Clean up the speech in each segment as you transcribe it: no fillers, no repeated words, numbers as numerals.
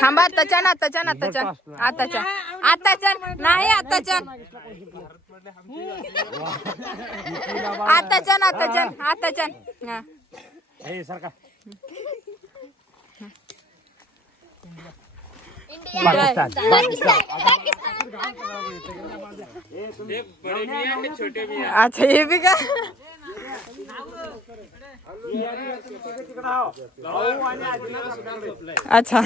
थांबा आताच्या आताच्या आताच्या आताच्या आताच्या नाही आताच्या आताच्या आताच्या आताच्या हे सरका पाकिस्तान अच्छा ये भी का अच्छा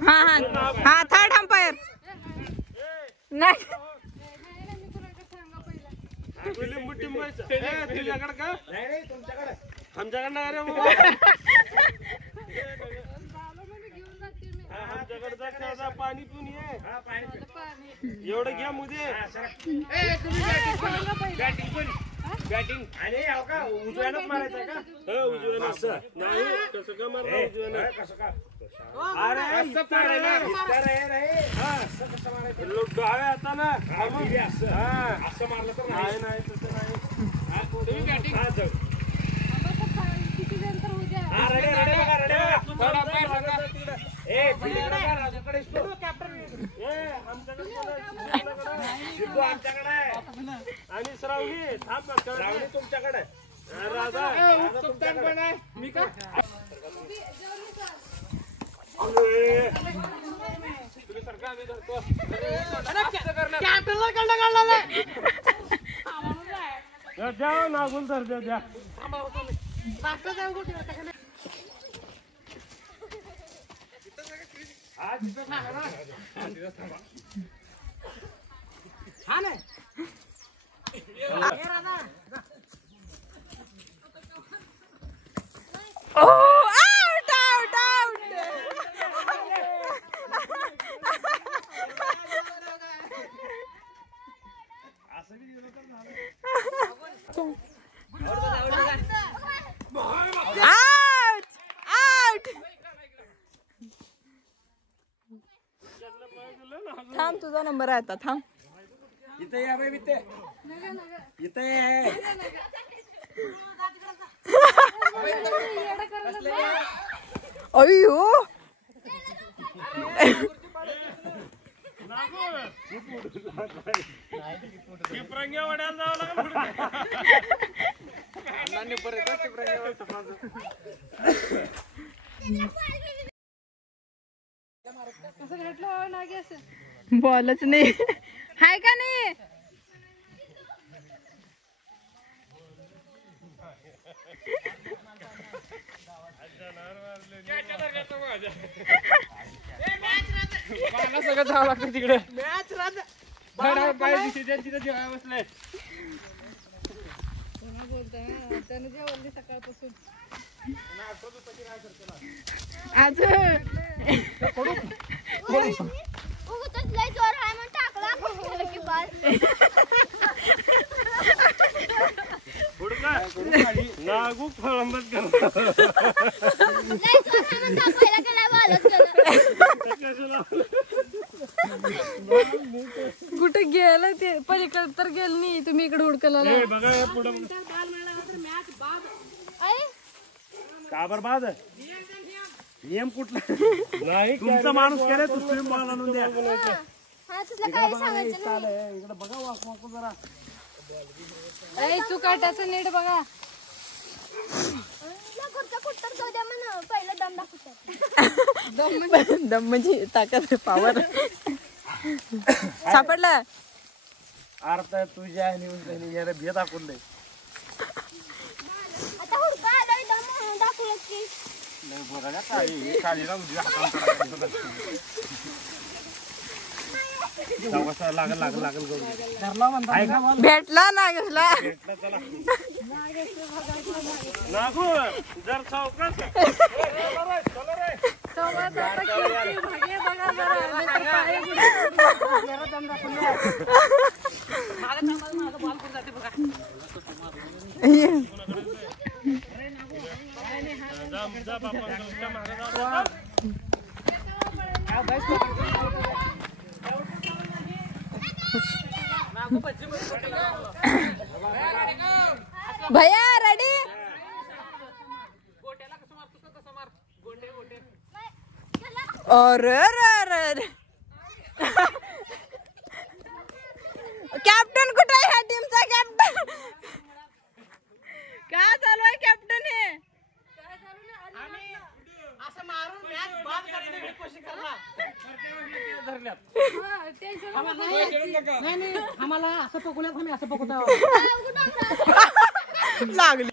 हाँ हाँ हाँ थर्ड अंपायर नाही तुझ्याकडे का आमच्याकडे नाही रे आमच्याकडे पाणी पिऊन ये एवढं घ्या मध्ये बॅटिंग आणि का उजव्यानच मारायचं का उजव्यानं नाही कसं का मारणार उजव्यानं कसं का अरे डाव्या आता ना असं मारलं तर नाही तसं नाही तुम्ही बॅटिंग आणि श्रावणी थांब श्रावणी तुमच्याकडे राजा मी का द्या नागुल तर द्या हा नाही आउट आउट आउट थांब तुझा नंबर आहे आता थांब इथे या बाई इथे इथे अयो टिपरंग्या वड्याला जावं लागेल बॉलच नाही हाय का नाही सगळं जावं लागतं तिकडे मॅच बसलाय त्यानं जेवली सकाळपासून आज नागू फळंबत कुठे गेलं ते पलीकडे तर गेल नाही तुम्ही इकडे हुडकला बघा पुढे का बरबाद नियम कुठला नाही तुमचा माणूस केलाय तू तुम्ही बॉल आणून द्या इकडे बघा वाकू जरा चुकाटाचं नीट बघा दम म्हणजे ताकद पावर सापडला अर्थ तुझ्या याला भेद दाखवून दे नाही बघा लागल भेटला नागेशला नागू जर चौकस भैया रेडी अरे कॅप्टन कुठे आहे ह्या टीमचा कॅप्टन काय चालू आहे कॅप्टन हे आम्हाला असं पकडूया आम्ही असं पकडतो लागली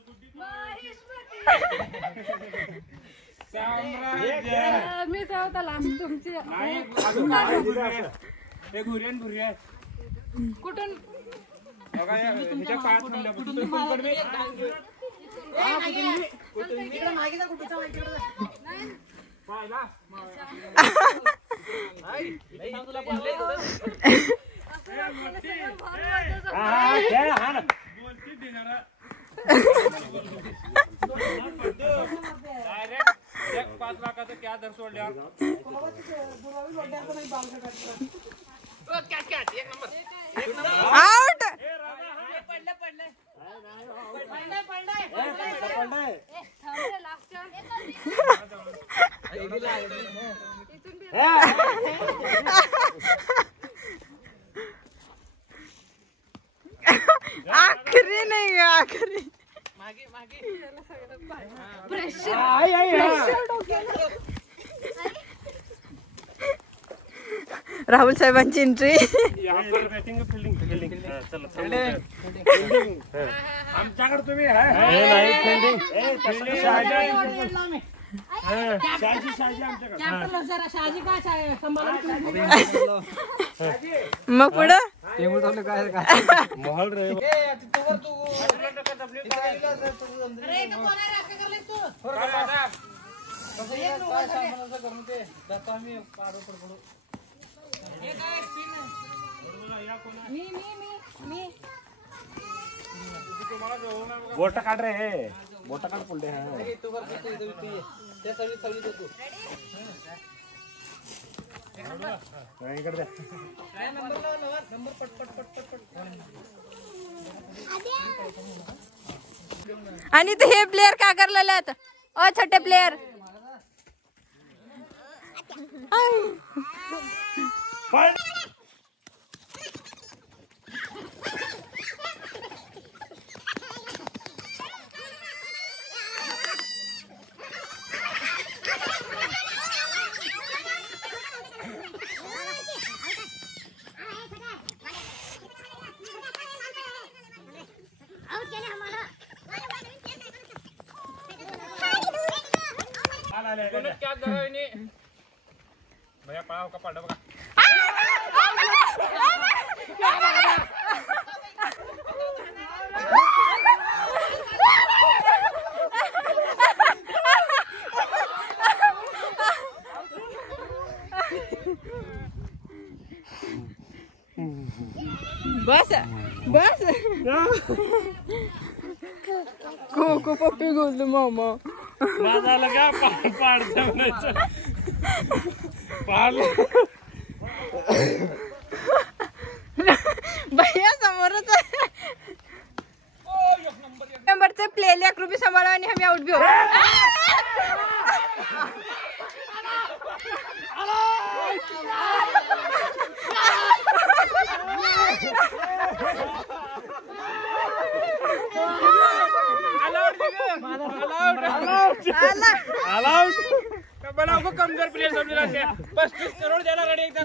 मी त्याला तुमची कुठून $5 लाखाचं क्या दर सोडल्या आउट आखरी नाही ग आखरी राहुल साहेबांची एंट्री आमच्याकडे तुम्ही मग पुढं मोहल रे बोट काढ रे बोट काढ पुढे आणि ते हे प्लेयर का करलेले आहेत अ छोटे प्लेयर भैया पळा का पडलं बघा बस बस को पप्पी गोल मामा झालं का पाड भैया समोरच नंबरचे प्ले लेक रुपये सांभाळा आणि आम्ही आउट घेऊ कमजोर प्लेयर समजला 35 करोड देणार आणि एकदा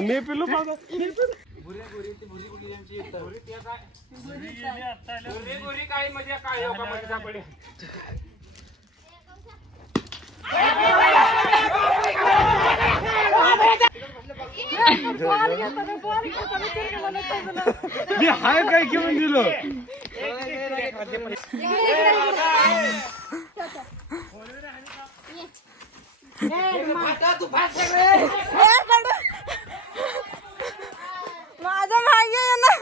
मी पिल्लू गोरी काळी मध्ये काय हो का मध्ये सापडे हाय काय घेऊन दिलो माझा मागे ना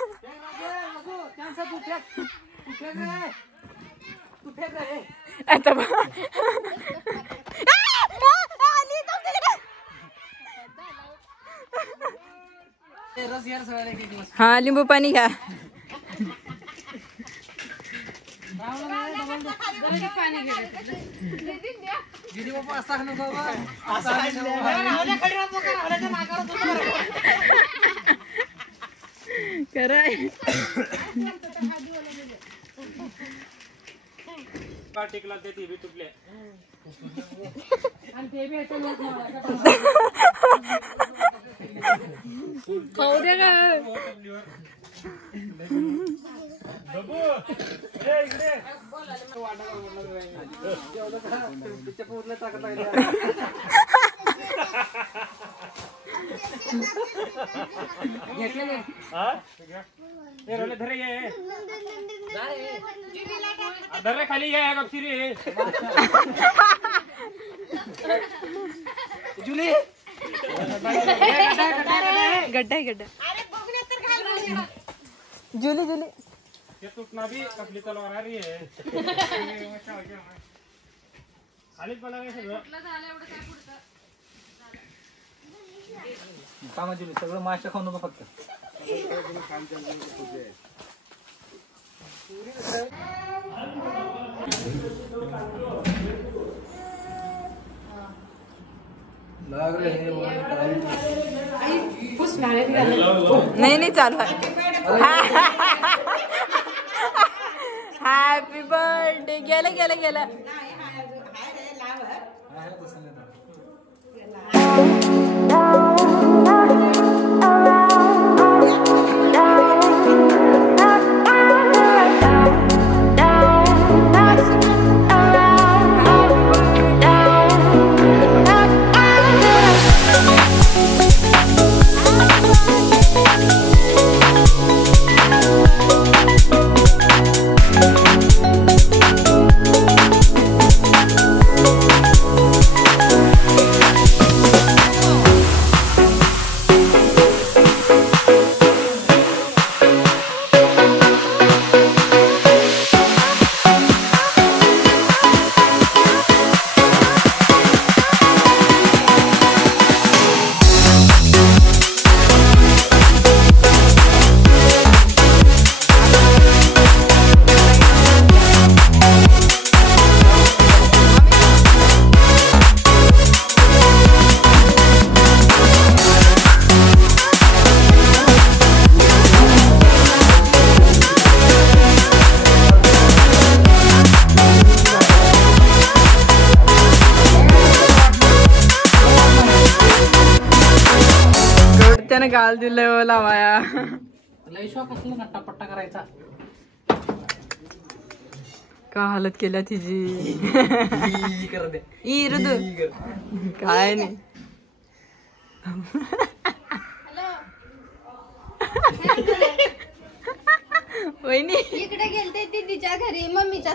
तू फेक रे. आता बघ. रस यार सगळ्याला एक दिवस. हा लिंबू पाणी घ्या. दीदी बाबा असा नको बाबा. असा नको. कराय पार्टिकला ते बी तुटले. आणि ते बी येतं लोक मला. खाऊ दे का. पूर्ण ताकद आहे. घेतले धरे खाली ये गपशिरी. जुली गड्डा आहे गड्डा. जुली जुली ये तुटना भी कसली तलवार आ रही है. खालीच बनावे सगळं. कामा जुली सगळं माश्या खाऊ नको फक्त. नाही नाही चालू आहे. Happy birthday. गेलं गेलं गेलं. त्याने गाल दिलं लावाया. लय शॉक असलं नट्टापट्टा करायचा. का हालत केल्या तिची. कर दे. ई ऋतू काय नाही. वहिनी इकडे गेलते तिच्या घरी मम्मीच्या